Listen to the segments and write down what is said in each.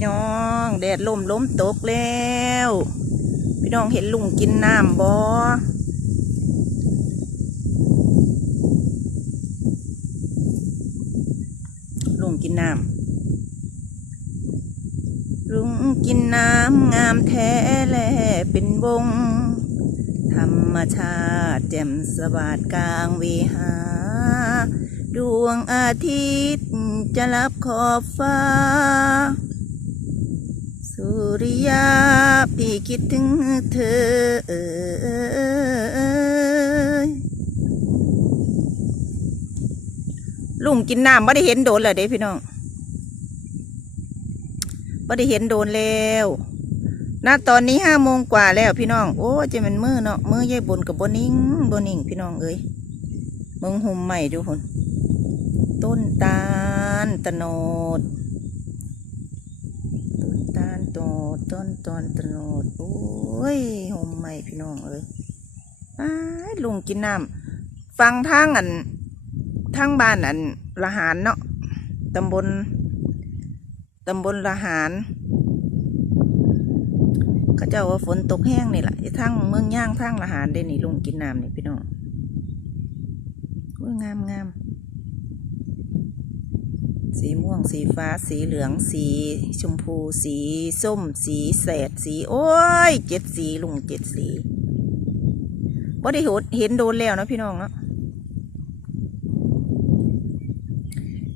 พี่น้องแดดลมล้มตกแล้ว พี่น้องเห็นลุงกินน้ำบ่ลุงกินน้ำลุงกินน้ำงามแท้แลเป็นวงธรรมชาติแจ่มสบาดกลางเวหา ดวงอาทิตย์จะรับขอบฟ้า สุริยาพี่คิดถึงเธอลุงกินน้ำไม่ได้เห็นโดนเลยเด้พี่น้องไม่ได้เห็นโดนแล้วณตอนนี้ห้าโมงกว่าแล้วพี่น้อง โอ้จะเป็นมือเนาะมือยายบนกับบนิ่งบนิ่งพี่น้องเอ้ยมึงหุ่มใหม่ดูคนต้นตาลตะโนด ตาลโตต้นตอนตโนดโอ้ยห่มใหม่พี่น้องเอ้ยลุงกินน้ำฟังทางอันทางบ้านอันละหารเนาะตำบลตำบลละหารเขาเจ้าว่าฝนตกแห้งนี่แหละทางเมืองย่างทางละหารได้นี่ลุงกินน้ำนี่พี่น้องโอ้ยงามงาม สีม่วง สีฟ้า สีเหลือง สีชมพู สีส้ม สีแสด สี โอ้ย เจ็ดสีลุงเจ็ดสีบ่ได้เห็นเห็นโดนแล้วนะพี่น้องเนาะ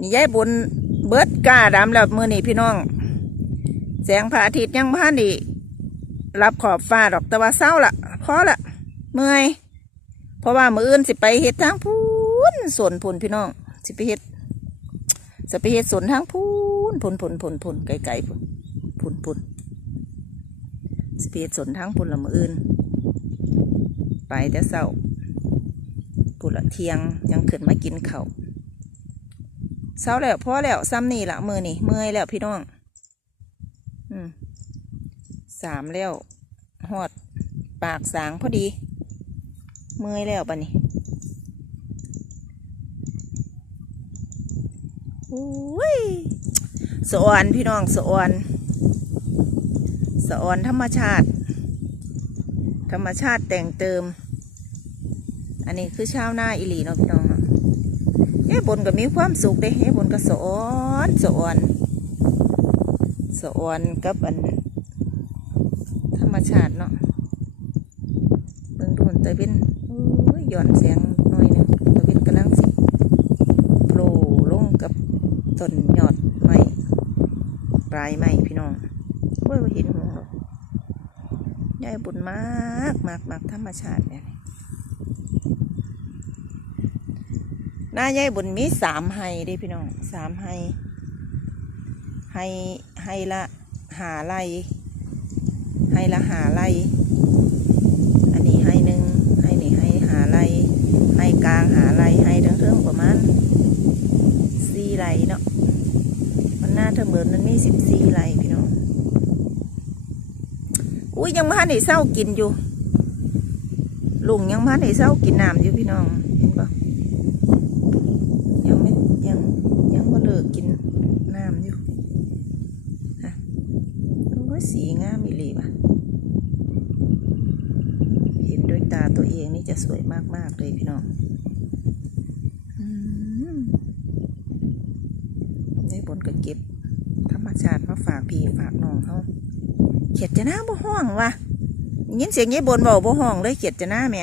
นี่ยายบนเบิร์ดกาดำแล้วมือนี่พี่น้อง แสงพระอาทิตย์ยังพันดีรับขอบฟ้าดอกแต่ว่าเศร้าละพอละเมื่อย เพราะว่ามืออื่นสิไปเฮ็ดทางพูนส่วนพุนพี่น้อง สิไปเฮ็ด สไปเฮ็ดสวนทางพูนพูนพูนพูนพูนไกลๆพูนพูนพูนสไปเฮ็ดสวนทางพูนละมืออื่น ไปแต่เศร้าพูนละเทียงยังขึ้นมากินเขาวเศร้าแล้วพอแล้วซ้ำนี่ละมือนี่เมื่อยแล้วพี่น้อง อืมสามแล้วหอด ปากสางพอดี เมื่อยแล้วปะนี่ อ้ยสะออนพี่น้องสะออนสะออนธรรมชาติ ธรรมชาติแต่งเติม อันนี้คือชาวนาอิลีเนาะพี่น้องเนาะเอ้บนก็มีความสุขเด้เอ้บนก็สะออนสะออนสะออนกับอัน ธรรมชาติเนาะเบิ่งดูนตะเวนโอ้ยหย่อนแสงหน่อยงตะเวนกำลังสิโผล่ลงกับ ต้นยอดไม้ปลายไม้พี่น้องโอ้ยบ่เห็นหัวหรอกยายบุญมากมากมากธรรมชาติเนี่ยหน้ายายบุญมีสามไฮด้พี่น้องสามไฮไฮไฮละหาไรไฮละหาไรอันนี้ไฮหนึ่งไฮนี่ไฮหาไร่ไฮกลางหาไร่ไฮทั้งเทิงๆประมาณ สี่ไร่เนาะ มันหน้าเทอมเบิร์นั้นมีสิบสี่ไรพี่น้องอุ้ยยังมาให้เศร้ากินอยู่ ลุงยังมาให้เศร้ากินน้ำอยู่พี่น้องเห็นปะยังไม่ยังยังมาเลิกกินน้ำอยู่ฮะโอ้ยสีงามอีหลีปะเห็นด้วยตาตัวเองนี่จะสวยมากๆเลยพี่น้องอืมได้บนก็เก็บ รรมชาติมาฝากพี่ฝากน้องเขาเขียดจะหน้าบ่ห้องวะยินเสียงยายบนบอกบ่ห้องเลยเขียดจะหน้าแม่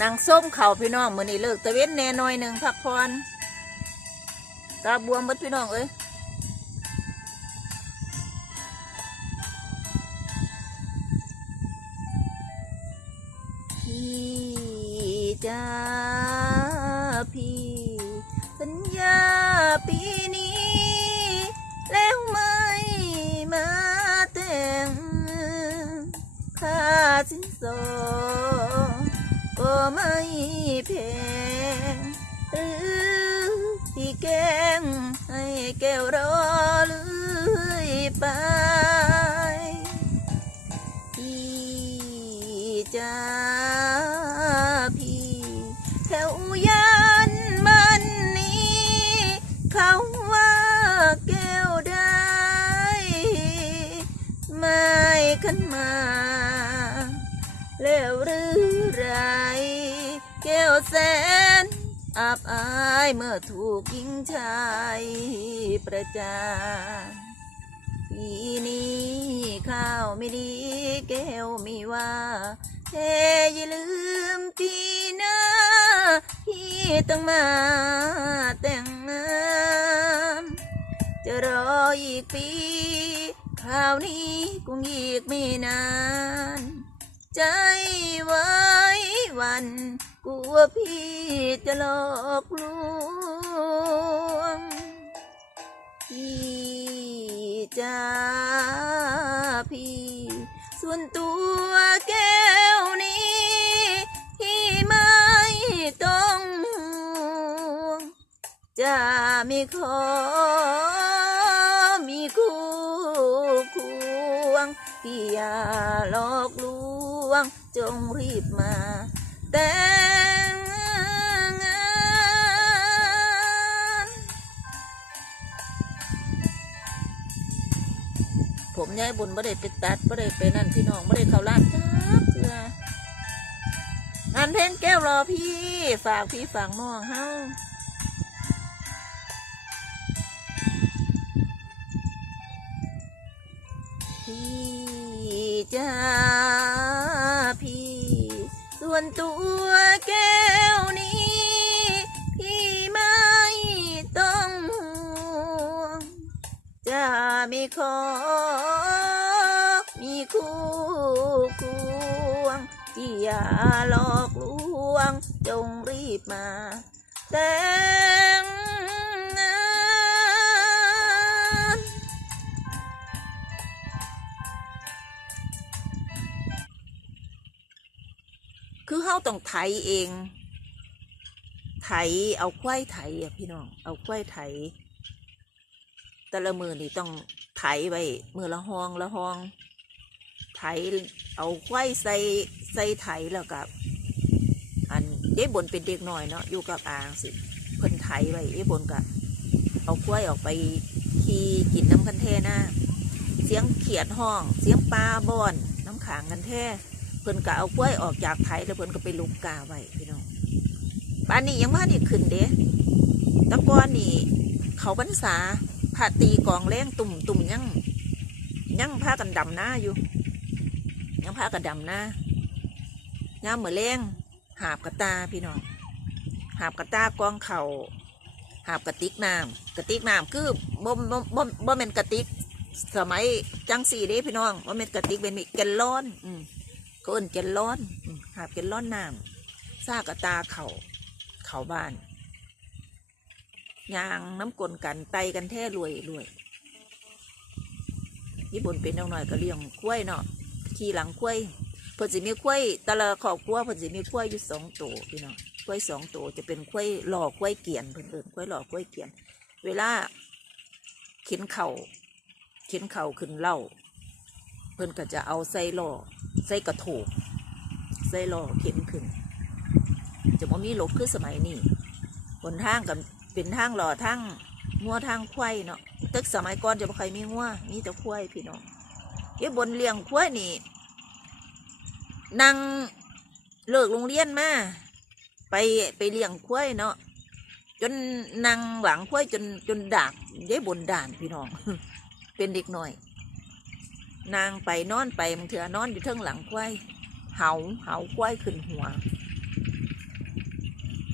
นางส้มเข่าพี่น้องมือนี่เลิกตะเว้นแน่น้อยหนึ่งพักผ่อนตาบวมบดพี่น้องเอ้ย ปีนี้ แล้วไม่มาแต่งค่าสินสอดก็ไม่แพงหรือที่แก้งให้แก้วรอเลื่อยไปพี่จ้า แก้วแสนอับอายเมื่อถูกยิงชายประจานปีนี้ข้าวไม่ดีแก้วไม่ว่าเทอย่าลืมปีหน้าที่ต้องมาแต่งงานจะรออีกปีคราวนี้คงอีกไม่นาน ใจว้วัน กลัวพี่จะหลอกลวง พี่จ้าพี่ ส่วนตัวแก้วนี้ที่ไม่ต้องห่วง จะไมีขอมีคู่ควงพี่อย่าหลอกลวง จงรีบมา แต่งงานผมย้ายบุญบ่ได้ไปตัดบ่ได้ไปนั่นพี่น้องบ่ได้เข้าร้านจ้าเถื่องานเพลงแก้วรอพี่ฝากพี่ฝากน้องเฮ้าพี่จ้า วนตัวแก้วนี้ พี่ไม่ต้องห่วง จะมีขอ มีคู่ควง ที่อย่าหลอกลวง จงรีบมาแต่ง คือเฮาต้องไถเอง ไถเอาควายไถอะพี่น้อง เอาควายไถ แต่ละมือนี่ต้องไถไว้มือละห้องละห้อง ไถเอาควายใส่ใส่ไถแล้วกับอันเด้บนเป็นเด็กหน่อยเนาะอยู่กับอ่างสิเพิ่นไถไว้เด้บนกับเอาควายออกไปขี่กินน้ำกันแท่หน้าเสียงเขียดห้อง เสียงปลาบอนน้ำขางกันแท่ พิ่นก็เอากล้วยออกจากไถแล้วเพิ่นก็ไปลุกกาไว้พี่น้องป่านนี้ยังมานี่ขึ้นเด้แตะกอนนี่ เขาบรรษาพาตีกองแรงตุ่มตุ่มยังยังพากันดำหน้าอยู่ยังพากันดำหน้าย่าเหมือแรงหาบกระตาพี่น้องหาบกระตากองเข่าหาบกระติกน้ำกระติกน้ำคือบ่บ่บ่บ่เป็นกระติก สมัยจังสี่เด้พี่น้องว่าเป็นกระติกเป็นแกนลอน อืม ก็เอิ้นแกนลอนอืมหาบแกนลอนน้ำซากตาเข่าเข่าบ้านยางน้ำกลนกันไตกันแท้รวยรวยญี่ปุ่นเป็นเอาหน่อยก็เลี้ยงกล้วยเนาะขี่หลังกล้วยเพิ่นสิมีกล้วยต่ละครอบครัวเพิ่นสิมีกล้วยอยู่สองตัวพี่น้องกล้วยสองตัวจะเป็นกล้วยหล่อกล้วยเกียนเพิ่นเอิ้นกล้วยหล่อกล้วยเกียน เวลาเข็นเข่าเข็นเข่าขึ้นเล่าเพิ่นก็จะเอาใส่หล่อ ใส่กระโถกใส่หล่อเข็นขึ้น จะบ่มีลบคือสมัยนี้หนทางกับเป็นทางหล่อทางงัวทางควายเนาะตึกสมัยก่อนจะบ่ใครมีงัวมีแต่ควายพี่น้องเอ้บนเลี้ยงควายนี่นั่งเลิกโรงเรียนมาไปไปเลี้ยงควายเนาะจนนั่งหลังควายจนจนดากเย้บนด่านพี่น้อง เป็นเด็กหน่อย นางไปนอนไปบางเถื่อนอนอยู่เทิงหลังควายเหาเหาควายขึ้นหัว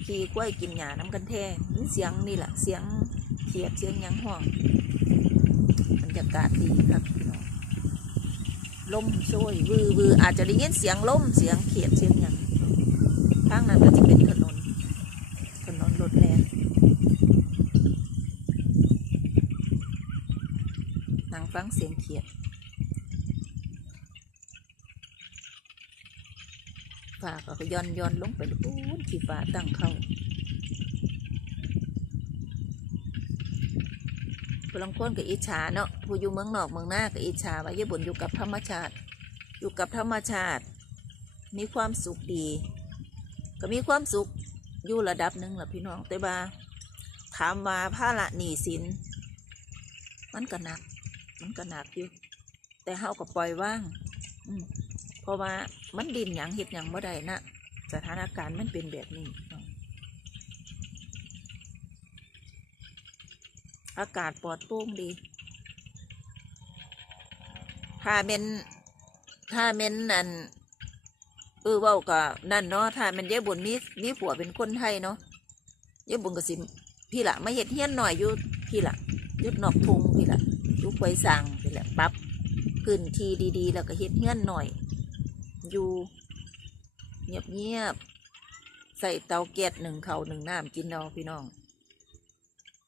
ขี่กล้วยกินหญ้าน้ำกันแท้นี่เสียงนี่แหละเสียงเขียดเสียงยังห้องบรรยากาศดีครับพี่น้องลมโชยวือวืออาจจะได้ยินเสียงลมเสียงเขียดเสียงยังทางนั้นก็จะเป็นถนนถนนรถแล่นนั่งฟังเสียงเขียด ฟ้าก็ย้อนย้อนลงไปลูกที่ฟ้าตั้งเข้าผู้ลังคนกับอิจฉาเนาะผู้อยู่เมืองนอกเมืองหน้ากับอิจฉาว่าญี่ปุ่นอยู่กับธรรมชาติ อยู่กับธรรมชาติ มีความสุขดี ก็มีความสุขอยู่ระดับหนึ่งแหละพี่น้องแต่ว่าถามว่าภาระหนีสิน มันก็หนัก มันก็หนักอยู่ แต่เฮาก็ปล่อยว่าง อืม เพราะว่ามันดินหยังเห็ดหยังบ่ได้นะสถานการณ์มันเป็นแบบนี้ อากาศปลอดโปร่งดี ถ้าเป็นถ้าเป็นนั่นเออเว้าก็นั่นเนาะถ้ามันยายบุญมีมีผัวเป็นคนไทยเนาะยายบุญก็สิพี่ละมาเฮ็ดเฮี้ยนหน่อยอยู่พี่ละยุดนอกทุงพี่ละยุกไว้สั่งพี่ละปรับพื้นที่ดีๆ แล้วก็เฮ็ดเฮี้ยนหน่อย อยู่เงียบเงียบใส่เตาแก๊สหนึ่งเขาหนึ่งน้ำกินเอาพี่น้อง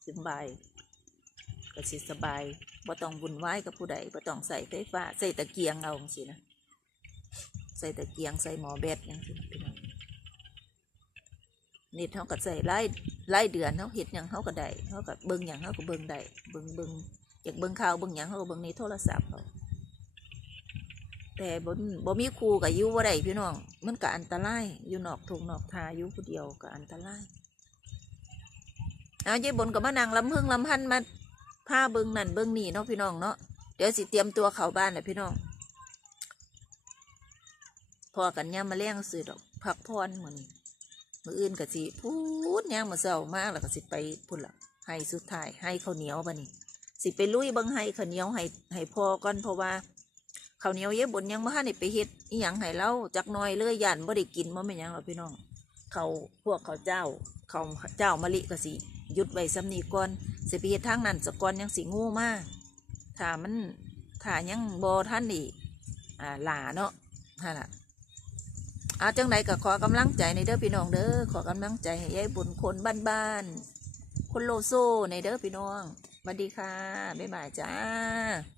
สบายก็สิสบายบ่ต้องวุ่นวายกับผู้ใดบ่ต้องใส่ไฟฟ้าใส่ตะเกียงเอาสินะใส่ตะเกียงใส่หมอแบตยังสิพี่น้องนิดเขาก็ใส่ไล่ไล่เดือนเขาเห็ดหยังเขาก็ได้เขาก็เบิ่งหยังเขาก็เบิ่งได้เบิ่งเบิ่งอยากเบิ่งข่าวเบิ่งหยังเขาก็เบิ่งในโทรศัพท์เขา แต่บนบ่มีครูกับยู่บ่ได้พี่น้อง มันก็อันตราย อยู่นอกทงนอกทาอยู่ผู้เดียวก็อันตราย เอายายบนก็มานั่งลำพึ่งลำพันมาพาเบิงนั่นเบิงนี่เนาะพี่น้องเนาะ เดี๋ยวสิเตรียมตัวเข้าบ้านแหละพี่น้อง พอกันย่ามมาเลี้ยงซื้อดอกพักพรเหมือนมืออื่นก็สิพูดย่างมาเศร้ามากแล้วก็สิไปพุ่นละให้สุดท้ายให้ข้าวเหนียวบัดนี้สิไปลุยเบิงให้ข้าวเหนียวให้ให้พอก่อนเพราะว่า ข้าวเหนียวเย็บบนยังบ่ทันได้ไปเฮ็ดอีหยังให้เราจักน่อยเลยย่านบ่ได้กินบ่แม่นหยังหรอกพี่น้องเขาพวกเขาเจ้าเขาเจ้ามะลิก็สิหยุดไว้ซ้ำนี้ก่อนสิไปเฮ็ดทางนั้นสะก่อนยังสิงูมาถ้ามันถ้ายังบ่ทันนี่อ่าหลาเนาะนั่นล่ะอาจังใดก็ขอกำลังใจในเด้อพี่น้องเด้อขอกำลังใจให้ยายบุญคนบ้านๆคนโลโซในเด้อพี่น้องสวัสดีค่ะบ๊ายบายจ้า